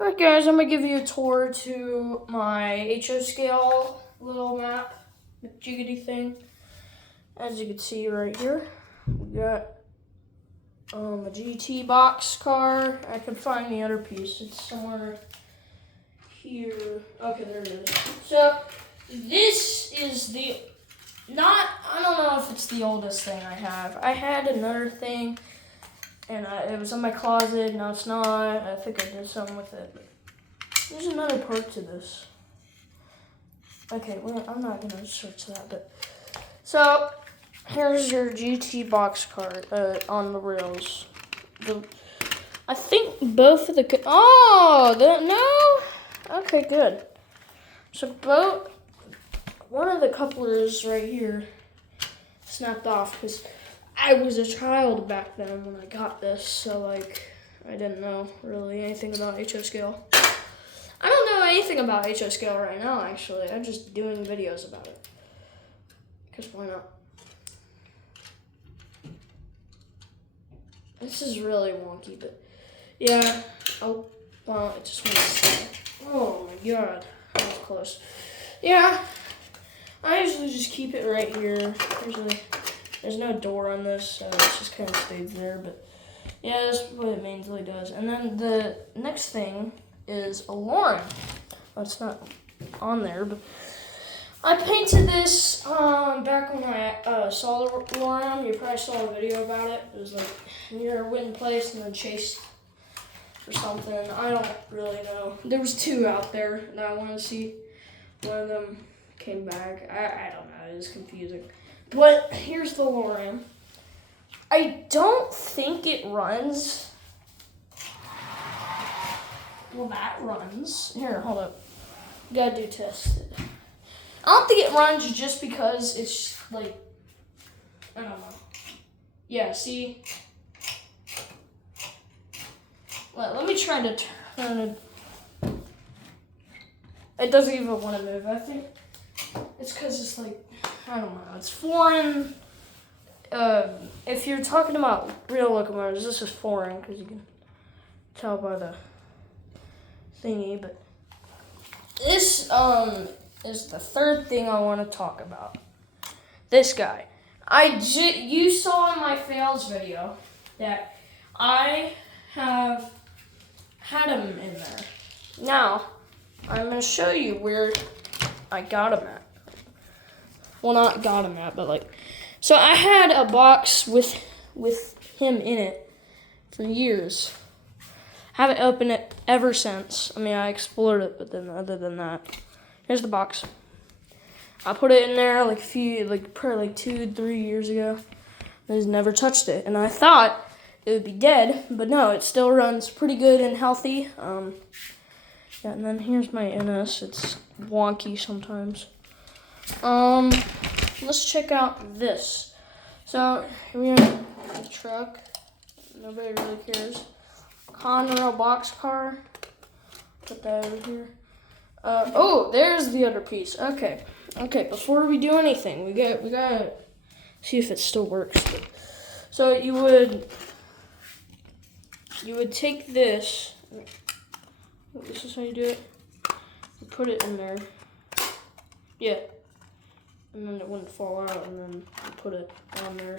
Alright guys, I'm going to give you a tour to my HO scale little map, jiggity thing. As you can see right here, we got a GT box car. I can find the other piece. It's somewhere here. Okay, there it is. So this is I don't know if it's the oldest thing I have. I had another thing. And it was in my closet. Now it's not. I think I did something with it. But there's another part to this. Okay, well, I'm not going to search that. But so, here's your GT box car on the rails. I think both of the... No? Okay, good. So one of the couplers right here snapped off because I was a child back then when I got this, so like I didn't know really anything about HO scale. I don't know anything about HO scale right now, actually. I'm just doing videos about it. Because why not? This is really wonky, but yeah. Oh, well, it just went to Oh my god, that was close. Yeah, I usually just keep it right here. There's no door on this, so it just kind of stays there. But yeah, that's what it mainly does. And then the next thing is a Lauren. Well, it's not on there, but I painted this back when I saw the Lauren. You probably saw a video about it. It was like near a wooden place and then chased or something. I don't really know. There was two out there that I wanted to see. One of them came back. I don't know. It was confusing. But here's the Lauren. I don't think it runs. Well, that runs. Here, hold up. Gotta do test it. I don't think it runs just because it's like, I don't know. Yeah, see? Let me try to turn it. It doesn't even want to move. I think it's because it's like, I don't know. It's foreign. If you're talking about real locomotives, this is foreign because you can tell by the thingy. But this is the third thing I want to talk about. This guy. You saw in my fails video that I have had him in there. Now, I'm going to show you where I got him at. Well, not got him at, but like... So I had a box with him in it for years. Haven't opened it ever since. I mean, I explored it, but then other than that, here's the box. I put it in there probably 2-3 years ago. I just never touched it, and I thought it would be dead, but no, it still runs pretty good and healthy. Yeah, and then here's my NS. It's wonky sometimes. Let's check out this. So here we have the truck. Nobody really cares. Conrail box car. Put that over here. Oh, there's the other piece. Okay. Before we do anything, we gotta see if it still works. So you would take this. This is how you do it. You put it in there. Yeah. And then it wouldn't fall out, and then you put it on there.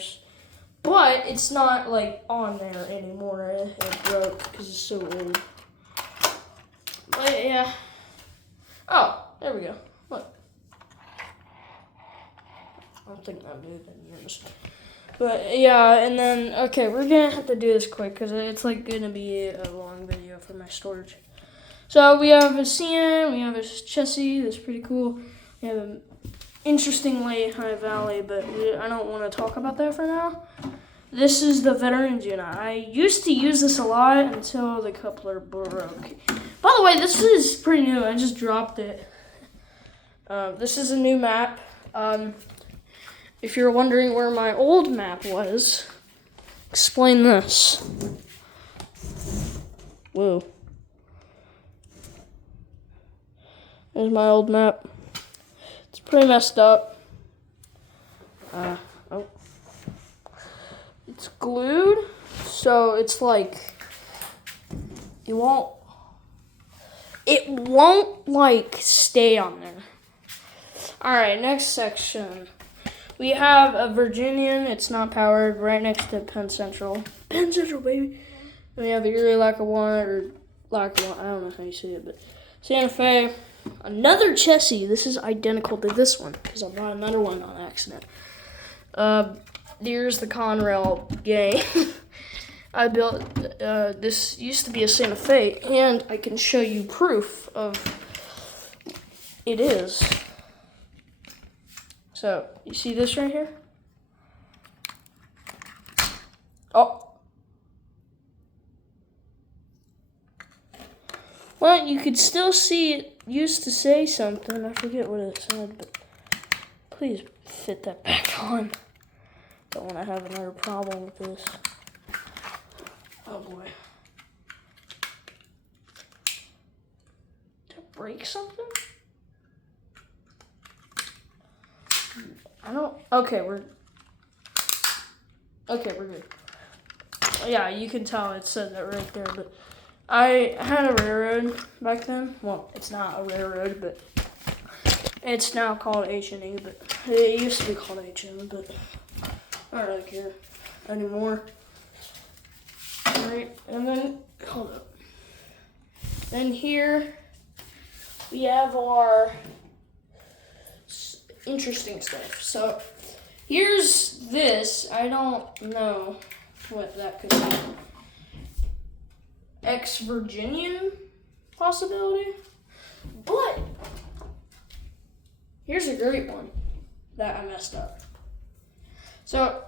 But it's not like on there anymore. It broke because it's so old. But yeah. Oh, there we go. Look. I don't think that moved in years. But yeah, and then okay, we're gonna have to do this quick because it's like gonna be a long video for my storage. So we have a CN, we have a chassis. That's pretty cool. We have an interesting Lehigh Valley, but I don't want to talk about that for now. This is the Veterans unit. I used to use this a lot until the coupler broke. By the way, this is pretty new. I just dropped it. This is a new map. If you're wondering where my old map was, explain this. Whoa. There's my old map. It's pretty messed up. Oh. It's glued, so it's like, you won't it won't like stay on there. All right, next section. We have a Virginian. It's not powered. Right next to Penn Central. Penn Central, baby. And we have Erie, Lackawanna, or Lackawanna. I don't know how you say it, but Santa Fe. Another Chessie. This is identical to this one because I bought another one on accident. Here's the Conrail gang. I built, this used to be a Santa Fe, and I can show you proof of it is. So, you see this right here? Oh. Well, you could still see it used to say something. I forget what it said, but please fit that back on. Don't want to have another problem with this. Oh boy. Did I break something? I don't. Okay, we're good. Yeah, you can tell it said that right there, but I had a railroad back then. Well, it's not a railroad, but it's now called H&E, but it used to be called H&M, but I don't really care anymore. Alright, and then, hold up. Then here, we have our interesting stuff. So, here's this. I don't know what that could be. Ex-Virginian possibility? But, here's a great one that I messed up. So,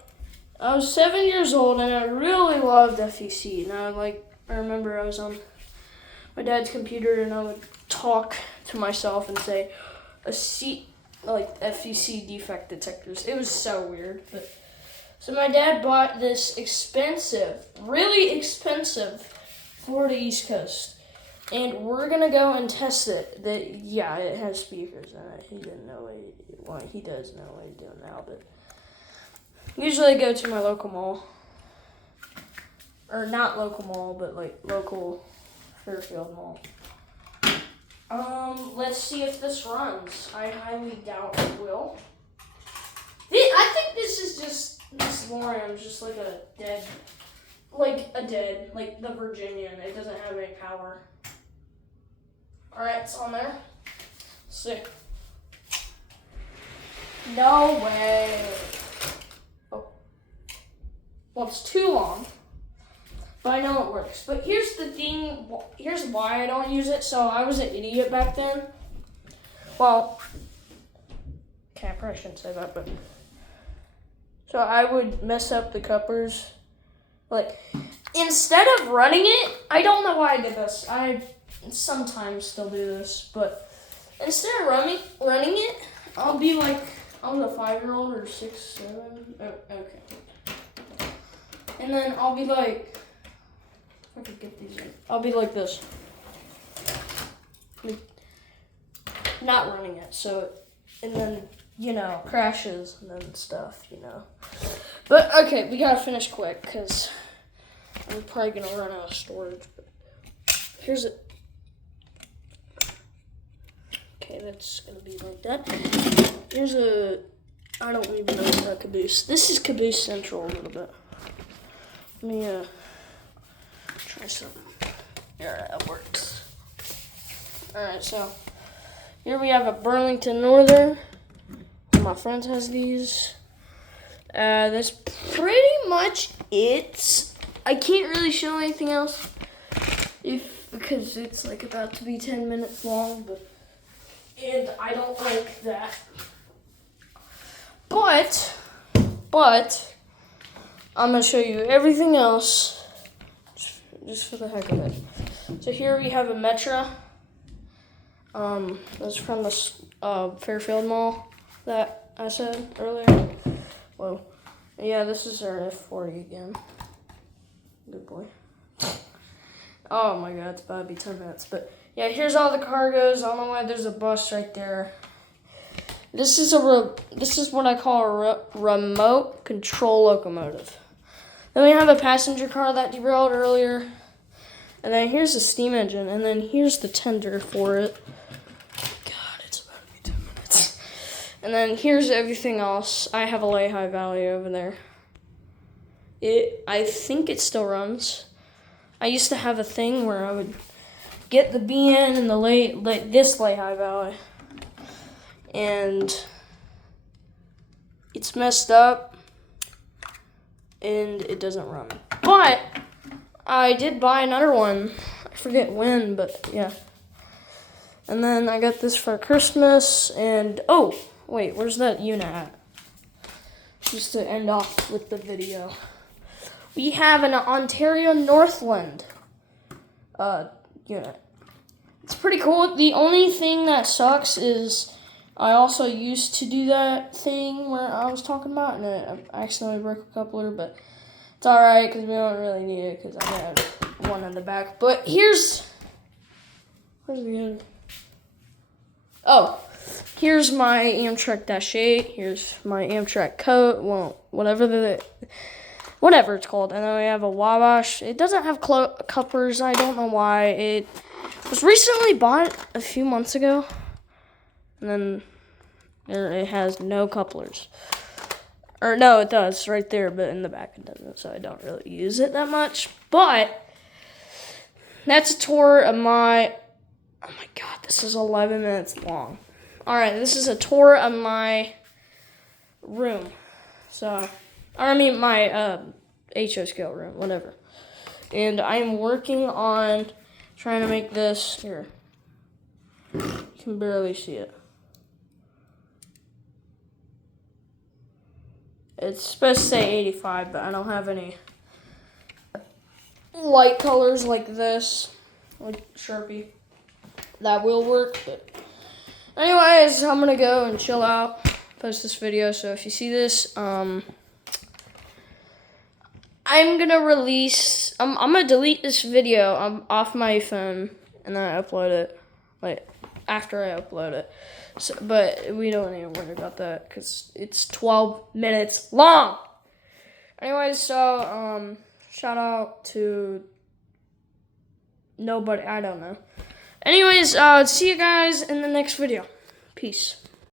I was 7 years old and I really loved FEC. And I remember I was on my dad's computer and I would talk to myself and say, FEC defect detectors. It was so weird. But so my dad bought this really expensive Florida East Coast. And we're going to go and test it. It has speakers in it. He does know what he's doing now, but usually I go to my local mall. Or not local mall, but like local Fairfield Mall. Let's see if this runs. I highly doubt it will. I think this DeLorean is just like the Virginian. It doesn't have any power. Alright, it's on there. Sick. No way. Oh. Well, it's too long. But I know it works. But here's the thing. Here's why I don't use it. So I was an idiot back then. Well, okay, I probably shouldn't say that, but so I would mess up the cuppers. Like, instead of running it, I don't know why I did this. I sometimes still do this, but instead of running it, I'll be like, I was a 5-year-old or 6, 7. Oh, okay. And then I'll be like, if I could get these in. I'll be like this. Like, not running it, so, and then, crashes and then stuff, But, okay, we gotta finish quick, because I'm probably gonna run out of storage. But here's it. Okay, that's gonna be like that. Here's I don't even know what that Caboose. This is Caboose Central a little bit. Let me, try something. Yeah, that works. Alright, so here we have a Burlington Northern. One of my friends has these. That's pretty much it. I can't really show anything else because it's like about to be 10 minutes long, and I don't like that. But I'm gonna show you everything else just for the heck of it. So here we have a Metra. That's from the Fairfield Mall that I said earlier. Whoa. Yeah, this is our F40 again. Good boy. Oh my god, it's about to be 10 minutes. But yeah, here's all the cargoes. I don't know why there's a bus right there. This is what I call a remote control locomotive. Then we have a passenger car that derailed earlier. And then here's the steam engine, and then here's the tender for it. God, it's about to be 2 minutes. And then here's everything else. I have a Lehigh Valley over there. I think it still runs. I used to have a thing where I would get the BN and this Lehigh Valley, and it's messed up, and it doesn't run. But I did buy another one. I forget when, but yeah. And then I got this for Christmas, and oh, wait, where's that unit at? Just to end off with the video. We have an Ontario Northland unit. It's pretty cool. The only thing that sucks is I also used to do that thing where I was talking about, and I accidentally broke a coupler, but it's alright because we don't really need it because I have one in the back. But here's the end. Oh, here's my Amtrak -8. Here's my Amtrak coat. Well, whatever it's called. And then we have a Wabash. It doesn't have couplers. I don't know why. It was recently bought a few months ago. And then it has no couplers. Or no, it does right there, but in the back it doesn't. So I don't really use it that much. But that's a tour of my... Oh my God, this is 11 minutes long. All right, this is a tour of my room. So... I mean, my HO scale room, whatever. And I'm working on trying to make this here. You can barely see it. It's supposed to say 85, but I don't have any light colors like this, like Sharpie. That will work, but anyways, I'm gonna go and chill out, post this video. So if you see this, I'm gonna release. I'm gonna delete this video off my phone and then I upload it, like after I upload it. So, but we don't even worry about that because it's 12 minutes long. Anyways, so shout out to nobody. I don't know. Anyways, see you guys in the next video. Peace.